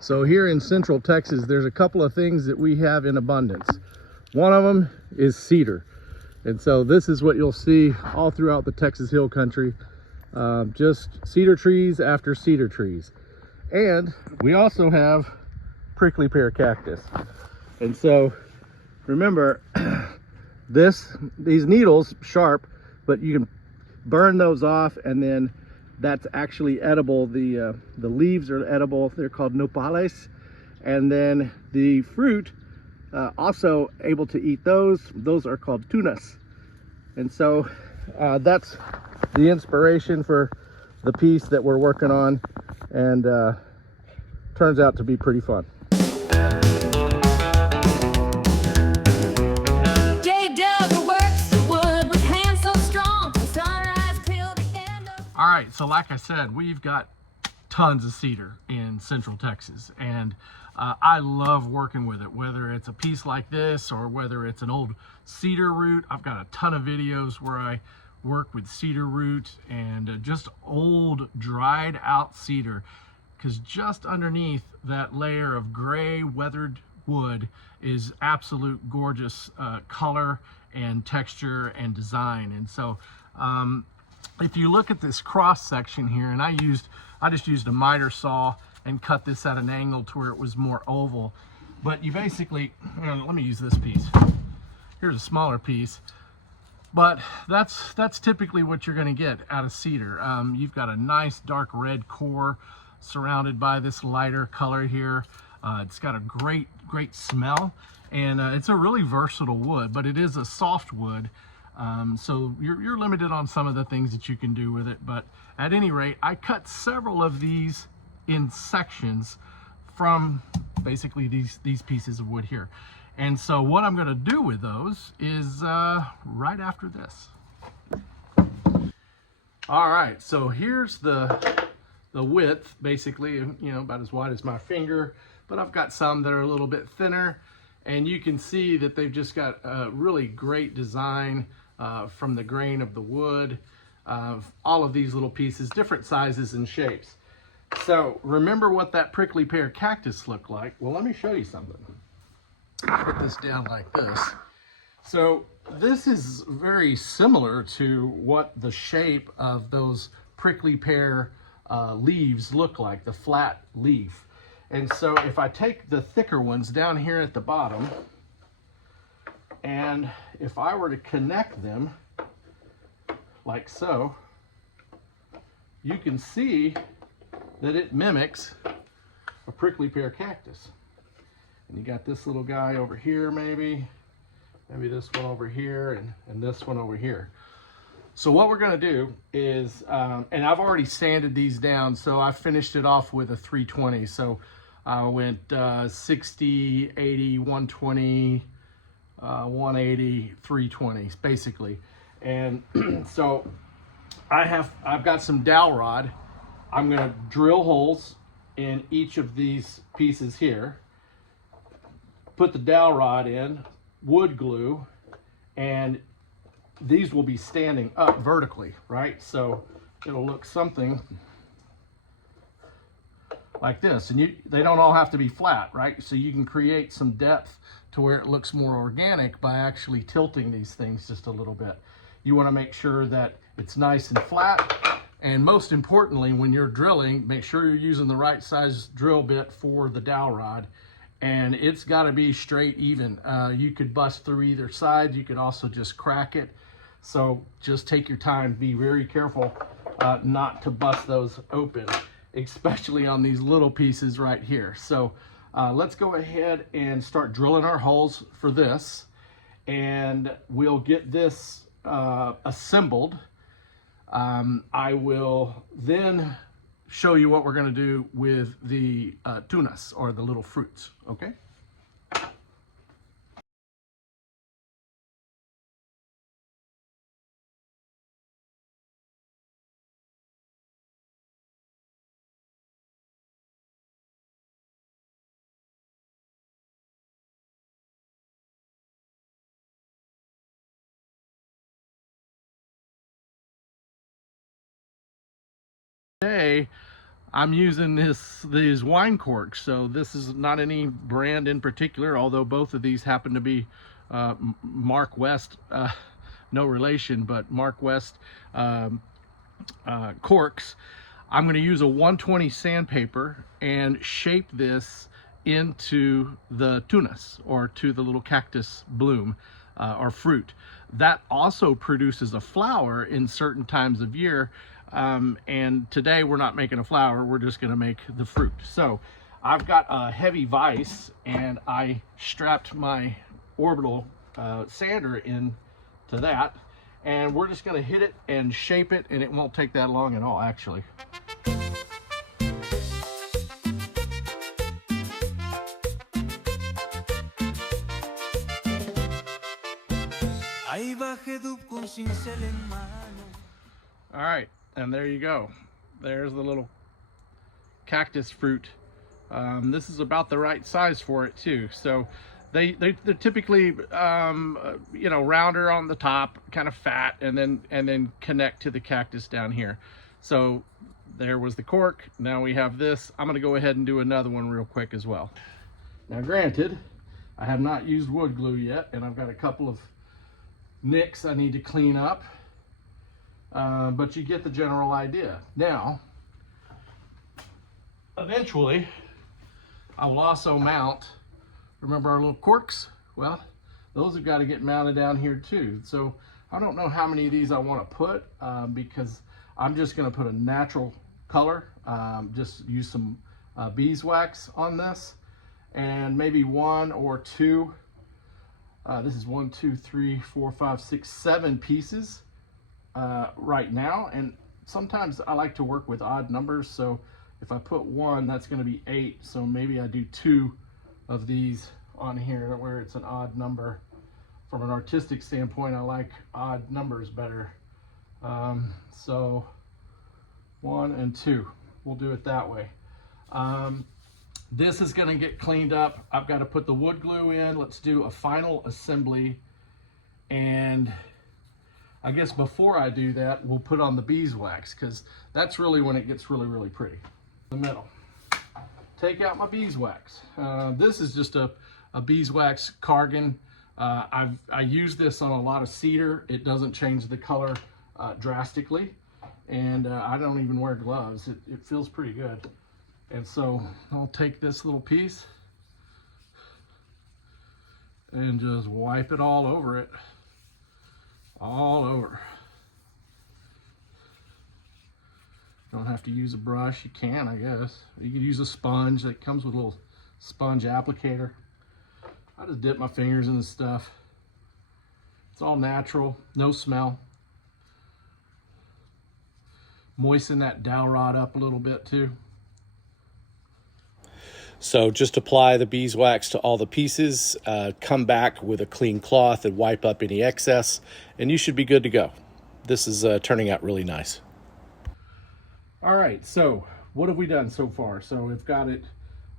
So here in Central Texas, there's a couple of things that we have in abundance. One of them is cedar. And so this is what you'll see all throughout the Texas Hill Country. Just cedar trees after cedar trees. And we also have prickly pear cactus. And so remember, these needles sharp, but you can burn those off, and then that's actually edible. The leaves are edible. They're called nopales. And then the fruit, also able to eat those. Those are called TUNAS. And so that's the inspiration for the piece that we're working on, and turns out to be pretty fun. JDUB-Woodworks, the wood with hands so strong, from sunrise till the end of... All right, so like I said, we've got tons of cedar in Central Texas, and I love working with it, whether it's a piece like this or whether it's an old cedar root. I've got a ton of videos where I work with cedar root and just old dried out cedar, because just underneath that layer of gray weathered wood is absolute gorgeous color and texture and design. And so if you look at this cross section here, and I just used a miter saw and cut this at an angle to where it was more oval. But you basically, let me use this piece. Here's a smaller piece, but that's typically what you're going to get out of cedar. You've got a nice dark red core surrounded by this lighter color here. It's got a great smell, and it's a really versatile wood, but it is a soft wood. So you're limited on some of the things that you can do with it. But at any rate, I cut several of these in sections from basically these pieces of wood here. And so what I'm going to do with those is right after this. All right, so here's the width, basically, about as wide as my finger, but I've got some that are a little bit thinner, and you can see that they've just got a really great design from the grain of the wood, all of these little pieces, different sizes and shapes. So remember what that prickly pear cactus looked like. Well, let me show you something. Put this down like this. So this is very similar to what the shape of those prickly pear leaves look like, the flat leaf. And so if I take the thicker ones down here at the bottom, and if I were to connect them like so, you can see that it mimics a prickly pear cactus. And you got this little guy over here, maybe this one over here, and this one over here. So what we're gonna do is, and I've already sanded these down, so I finished it off with a 320. So I went 60, 80, 120, 180, 320, basically. And so I've got some dowel rod. I'm gonna drill holes in each of these pieces here, put the dowel rod in, wood glue, and these will be standing up vertically, right? So it'll look something like this. And they don't all have to be flat, right? So you can create some depth to where it looks more organic by actually tilting these things just a little bit. You want to make sure that it's nice and flat. And most importantly, when you're drilling, make sure you're using the right size drill bit for the dowel rod. And it's got to be straight even. You could bust through either side. You could also just crack it. So just take your time. Be very careful not to bust those open, especially on these little pieces right here. So let's go ahead and start drilling our holes for this, and we'll get this assembled. I will then show you what we're going to do with the tunas, or the little fruits, okay? Today, I'm using these wine corks. So this is not any brand in particular, although both of these happen to be Mark West, no relation, but Mark West corks. I'm going to use a 120 sandpaper and shape this into the tunas, or to the little cactus bloom or fruit. That also produces a flower in certain times of year. And today we're not making a flower, we're just going to make the fruit. So I've got a heavy vise, and I strapped my orbital sander into that, and we're just going to hit it and shape it, and it won't take that long at all, actually. All right, and there you go. There's the little cactus fruit. This is about the right size for it too. So they're typically you know, rounder on the top, kind of fat, and then connect to the cactus down here. So there was the cork. Now we have this. I'm going to go ahead and do another one real quick as well. Now granted, I have not used wood glue yet, and I've got a couple of nicks I need to clean up, but you get the general idea. Now eventually I will also mount, remember our little corks? Well, those have got to get mounted down here too. So I don't know how many of these I want to put, because I'm just going to put a natural color, just use some beeswax on this, and maybe one or two. This is 1, 2, 3, 4, 5, 6, 7 pieces right now, and sometimes I like to work with odd numbers. So if I put 1, that's going to be 8. So maybe I do 2 of these on here where it's an odd number. From an artistic standpoint, I like odd numbers better. So 1 and 2, we'll do it that way. This is going to get cleaned up. I've got to put the wood glue in. Let's do a final assembly. And I guess before I do that, we'll put on the beeswax, because that's really when it gets really, really pretty. The middle. Take out my beeswax. This is just a beeswax cargan. I use this on a lot of cedar. It doesn't change the color drastically. And I don't even wear gloves. It feels pretty good. And so I'll take this little piece and just wipe it all over it. All over. Don't have to use a brush. You can, I guess. You could use a sponge that comes with a little sponge applicator. I just dip my fingers in the stuff. It's all natural, no smell. Moisten that dowel rod up a little bit too. So just apply the beeswax to all the pieces, come back with a clean cloth and wipe up any excess, and you should be good to go. This is turning out really nice. All right, so what have we done so far? So we've got it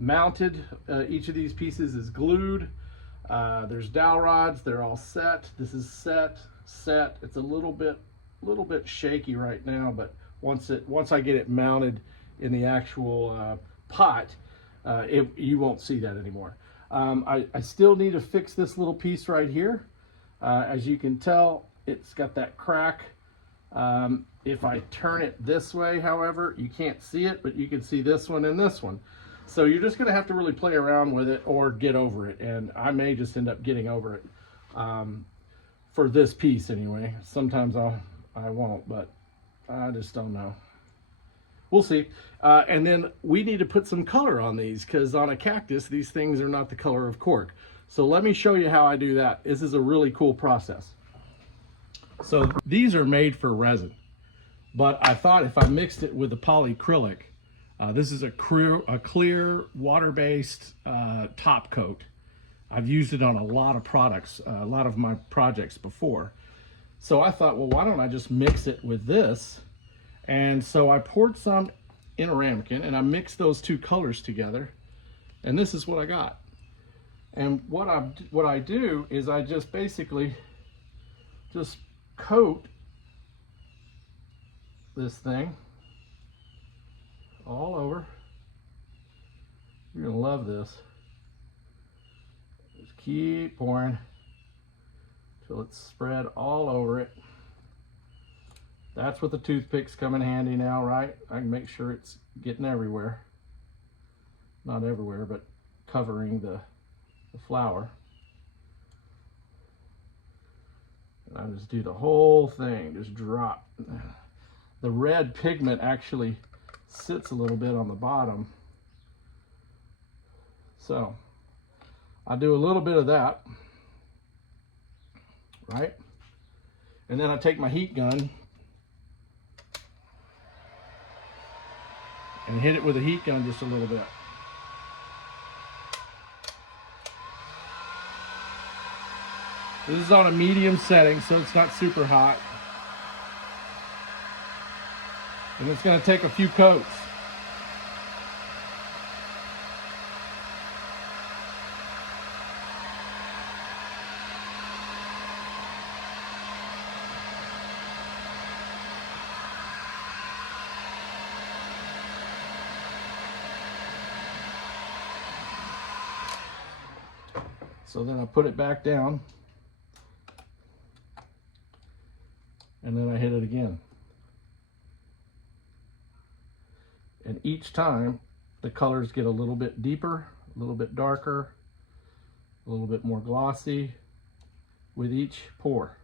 mounted. Each of these pieces is glued. There's dowel rods. They're all set. This is set. It's a little bit shaky right now, but once I get it mounted in the actual pot, you won't see that anymore. I still need to fix this little piece right here. As you can tell, it's got that crack. If I turn it this way, however, you can't see it, but you can see this one and this one. So you're just going to have to really play around with it or get over it. And I may just end up getting over it for this piece anyway. Sometimes I won't, but I just don't know. We'll see. And then we need to put some color on these, because on a cactus, these things are not the color of cork. So let me show you how I do that. This is a really cool process. So these are made for resin, but I thought if I mixed it with the polycrylic, this is a clear water-based top coat. I've used it on a lot of products, a lot of my projects before. So I thought, well, why don't I just mix it with this? And so I poured some in a ramekin and I mixed those two colors together, and this is what I got. And what I do is I just basically just coat this thing all over. You're gonna love this. Just keep pouring till it's spread all over it. That's what the toothpicks come in handy now, right? I can make sure it's getting everywhere. Not everywhere, but covering the flour. And I just do the whole thing, just drop. The red pigment actually sits a little bit on the bottom. So I do a little bit of that, right? And then I take my heat gun and hit it with a heat gun just a little bit. This is on a medium setting, so it's not super hot. And it's going to take a few coats. So then I put it back down, and then I hit it again. And each time the colors get a little bit deeper, a little bit darker, a little bit more glossy with each pour.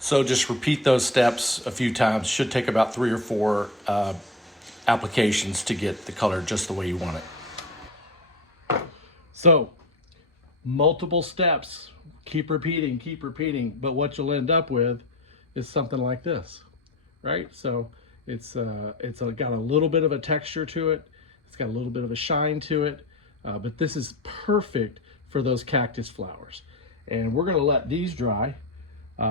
So just repeat those steps a few times. Should take about 3 or 4 applications to get the color just the way you want it. So multiple steps, keep repeating, but what you'll end up with is something like this, right? So it's got a little bit of a texture to it, it's got a little bit of a shine to it, but this is perfect for those cactus flowers. And we're gonna let these dry.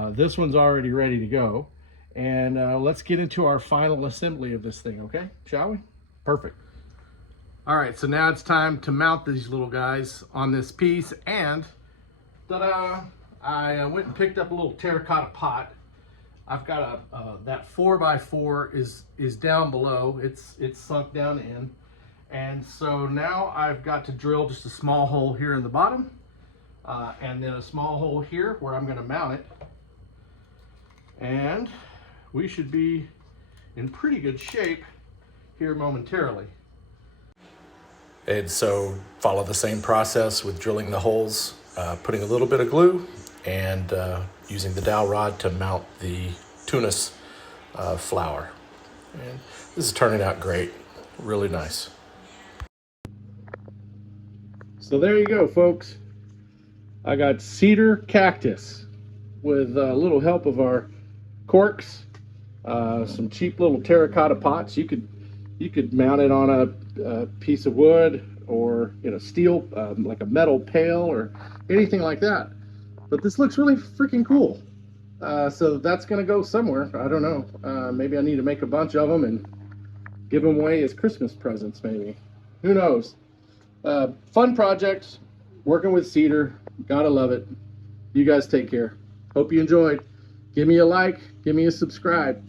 This one's already ready to go, and let's get into our final assembly of this thing, okay? Shall we? Perfect. All right, so now it's time to mount these little guys on this piece, and ta-da! I went and picked up a little terracotta pot. I've got that 4x4 is down below. It's sunk down in, and so now I've got to drill just a small hole here in the bottom, and then a small hole here where I'm going to mount it, and we should be in pretty good shape here momentarily. And so follow the same process with drilling the holes, putting a little bit of glue, and using the dowel rod to mount the TUNAS flower. And this is turning out great, really nice. So there you go, folks. I got cedar cactus with a little help of our corks, some cheap little terracotta pots. You could mount it on a piece of wood, or steel, like a metal pail or anything like that. But this looks really freaking cool. So that's gonna go somewhere. I don't know. Maybe I need to make a bunch of them and give them away as Christmas presents, maybe. Who knows? Fun project, working with cedar. Gotta love it. You guys take care. Hope you enjoyed. Give me a like, give me a subscribe.